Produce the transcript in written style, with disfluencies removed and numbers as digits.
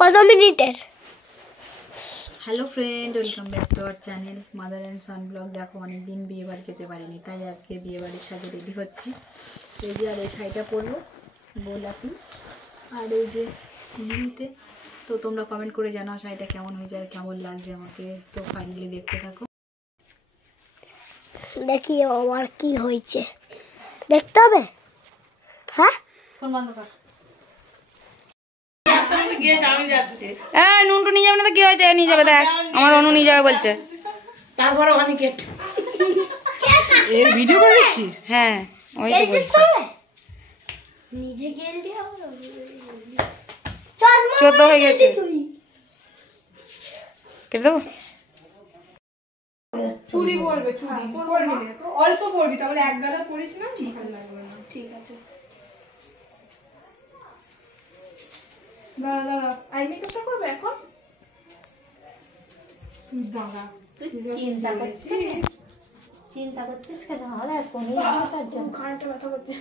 কত মিনিটের? Hello friend, welcome back to our channel mother and son blog. দেখো অনেকদিন বিয়ে বাড়ি যেতে পারিনি, তাই আজকে বিয়ে বাড়ির সাথে রেডি হচ্ছি। এই যে আর এই শাড়িটা পরবো গোলাপি, আর এই যে নীলতে। তো তোমরা কমেন্ট করে জানাও শাড়িটা কেমন হয়েছে আর কেমন লাগছে আমাকে। তো ফাইনালি দেখতে থাকো। দেখি আমার কি হয়েছে, দেখতে হবে। হ্যাঁ, ফোন বন্ধ কর। নুনটু নিয়ে যাবে না তো কি হয়েছে? নিয়ে যাবে, দেখ আমার অনু নিয়ে যাবে বলছে। তারপরে অনেকেট এই ভিডিও করেছিস? হ্যাঁ, ওই তো বলছি। নিজে গেল দিয়ে 14 হয়ে গেছে, কেটে দেবো। চুরি পরবে, চুরি পরবি না, অল্প পরবি, তাহলে এক গাদা পরিস না, ঠিক লাগবে না। ঠিক আছে, দাঁড়া দাঁড়া, আই মেকআপটা করবে এখন। দাঁড়া, চিন্তা করছিস কেন? হলে ফোনে তার জন্য ঘাড়টা ব্যথা করছে।